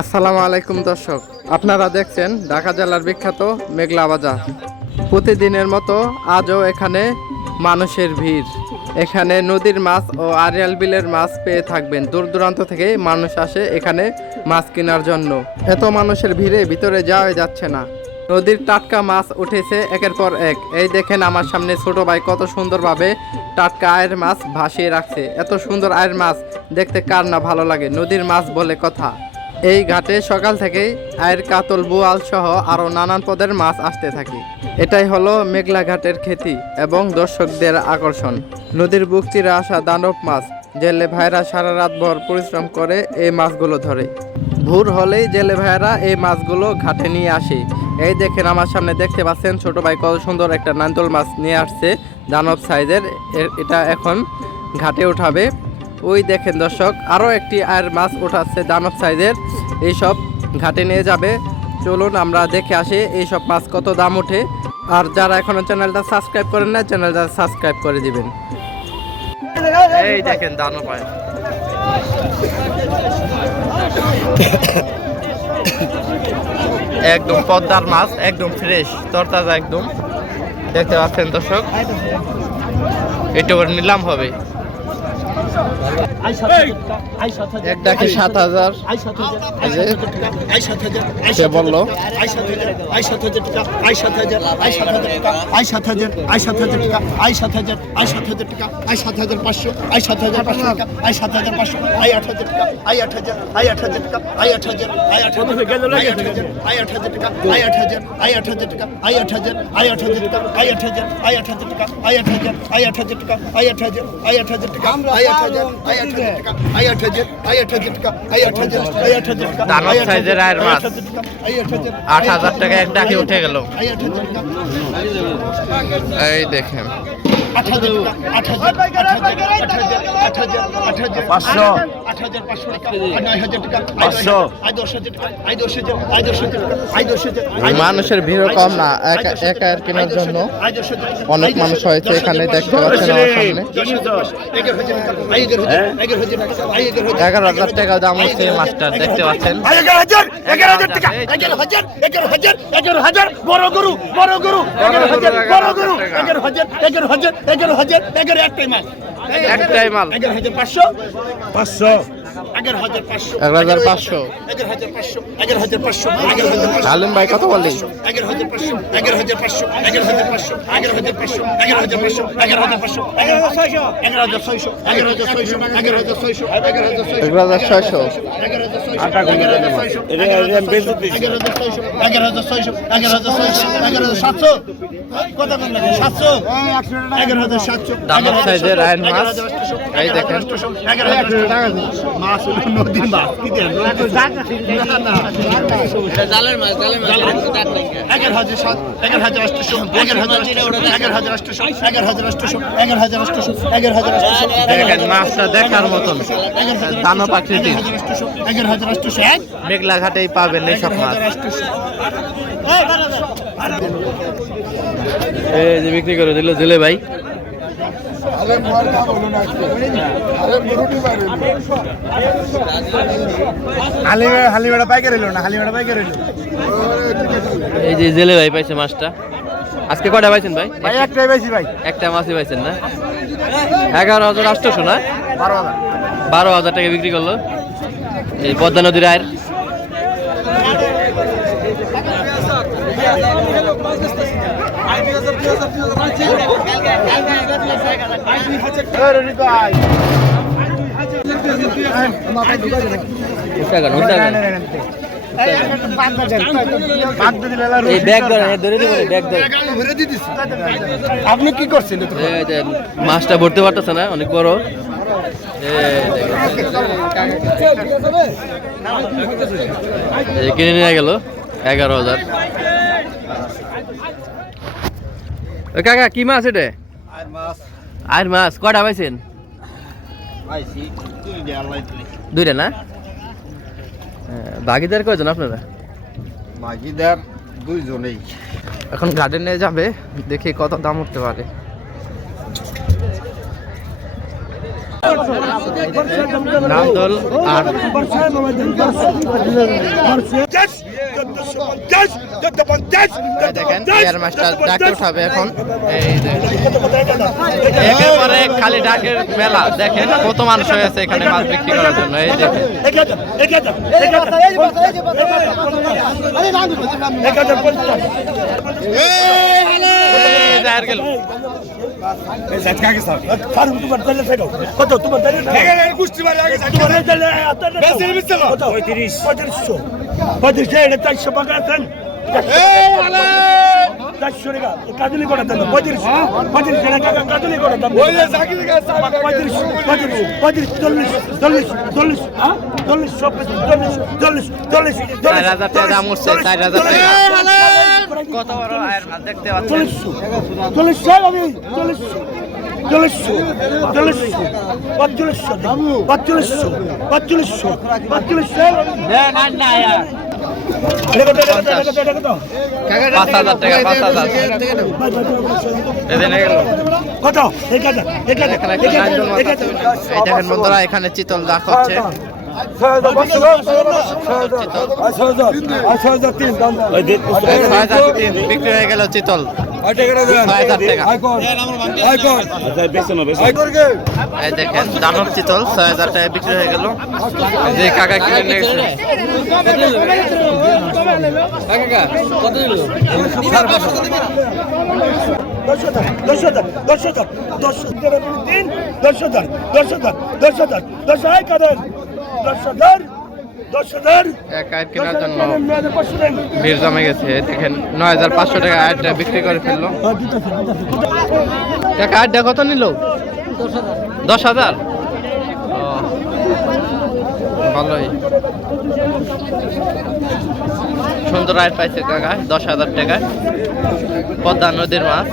আসসালামু আলাইকুম দর্শক, আপনারা দেখছেন ঢাকা জেলার বিখ্যাত মেঘলা বাজার। প্রতিদিনের মতো আজও এখানে মানুষের ভিড়। এখানে নদীর মাছ ও আড়িয়াল বিলের মাছ পেয়ে থাকবেন। দূর দূরান্ত থেকে মানুষ আসে এখানে মাছ কেনার জন্য। এত মানুষের ভিড়ে ভিতরে যাওয়া যাচ্ছে না। নদীর টাটকা মাছ উঠেছে একের পর এক। এই দেখেন আমার সামনে ছোট ভাই কত সুন্দরভাবে টাটকা আয়ের মাছ ভাসিয়ে রাখছে। এত সুন্দর আয়ের মাছ দেখতে কার না ভালো লাগে, নদীর মাছ বলে কথা। এই ঘাটে সকাল থেকেই আয়ের কাতল, বোয়াল সহ আরও নানান পদের মাছ আসতে থাকে। এটাই হলো মেঘলা ঘাটের খ্যাতি এবং দর্শকদের আকর্ষণ। নদীর বুক চিরে আসা দানব মাছ জেলে ভাইরা সারা রাত ভর পরিশ্রম করে এই মাছগুলো ধরে। ভোর হলেই জেলে ভাইয়েরা এই মাছগুলো ঘাটে নিয়ে আসে। এই দেখেন আমার সামনে দেখতে পাচ্ছেন ছোট ভাই কত সুন্দর একটা নান্তল মাছ নিয়ে আসছে, দানব সাইজের। এটা এখন ঘাটে উঠাবে। ওই দেখেন দর্শক, আরও একটি আয়ের মাছ ওঠাচ্ছে দানব সাইজের। এইসব ঘাটে নিয়ে যাবে। চলুন আমরা দেখে আসি এইসব মাছ কত দাম ওঠে। আর যারা এখনো চ্যানেলটা সাবস্ক্রাইব করেন না, চ্যানেলটা সাবস্ক্রাইব করে দিবেন। এই দেখেন দানব আয়, একদম পদ্মার মাছ, একদম ফ্রেশ তরতাজা একদম। দেখতে পাচ্ছেন দর্শক, এটা করে নিলাম হবে এক ডাকে 7,000। সে বললো দানব সাইজের আয়ের মাছ 8,000 টাকা এক ডাকে উঠে গেল। এই দেখেন মানুষের ভিড় কম না, একা কেনার জন্য অনেক মানুষ হয়েছে এখানে। দেখতে পাচ্ছেন আমার সামনে 11,000 টাকা দাম হচ্ছে মাছটার। দেখতে পাচ্ছেন 11,000 টাকা, 11,000 বড় গরু, বড় গরু, 11,000 বড় গরু, 11,000 একটাই মাল, একটাই মাল 11,500 11,500 আলম ভাই কত বললি? 11,500 11,500 11,500 11,500 11,500 11,500 11,600 11,600 11,600 11,600 আটা গুলো এটা বেশি 11,600 11,600 11,700 কত কোন লাগে 700 11,700 দানব সাইজের আয়ন মাছ। এই দেখেন 11,000 টাকা মাছ হলো নদীর মাছ। কি দেন না না জালের মাছ, জালের মাছ 11,700 11,800 দেখেন মাছটা দেখার মতন, দানব আকৃতির। 11,800 মেঘলা ঘাটেই পাবেন এইসব মাছ। এই যে বিক্রি করে দিল জেলে ভাই। হালিমেড়া পাইকারি এলো না, হালিমেড়া পাইকারি এলো। এই যে জেলে ভাই পাইছে মাছটা। আজকে কয়টা পাইছেন ভাই? ভাই একটাই পাইছি ভাই, একটা মাছই পাইছেন না? 11,800 না 12,000 টাকা বিক্রি করলো এই পদ্মা নদীর আয়ের। আপনি কি করছেন? মাছটা ভরতে পারতেছে না, অনেক বড়। কিনে নিয়ে গেল 11,000। কাকা কি মাছ এটা? আয়ের মাছ কয়টা পাইছেন? দুইটা না? ভাগিদার কয়জন আপনারা? ভাগিদার দুইজনেই। এখন গার্ডেন নিয়ে যাবে, দেখি কত দাম উঠতে পারে। নামদল আর দেখেন ইয়ার মাস্টার ডাকে উঠাবে এখন। এই যে একের পরে খালি ডাকের মেলা, দেখেন কত মানুষ হয়েছে এখানে মাছ বিক্রি করার জন্য। এই যে কাজলি করে দেন 35 কাজলি করে দেন 4,000 দাম উঠছে, 4,000 টাকা। কত বড় আয়ের মাছ দেখতে পাচ্ছেন। 5,000 টাকা, 5,000 এদিনে গেল। এই দেখেন বন্ধুরা, এখানে চিতল দাগ হচ্ছে। 6,003 বিক্রি হয়ে গেল চিতল, 6,000 টাকা। এই দেখেন দানব চিতল 6,000 টাকা বিক্রি হয়ে গেল। যে কাকা কিনে নিয়ে গেছে। এক আয়ের কেনার জন্য ভিড় জমে গেছে। দেখেন 9,500 টাকা আয়েরটা বিক্রি করে ফেললো। কাকা আয়েরটা কত নিল? 10,000। ভালোই, সুন্দর আয় পাইছে কাকা। 10,000 টাকায় পদ্মা নদীর মাছ।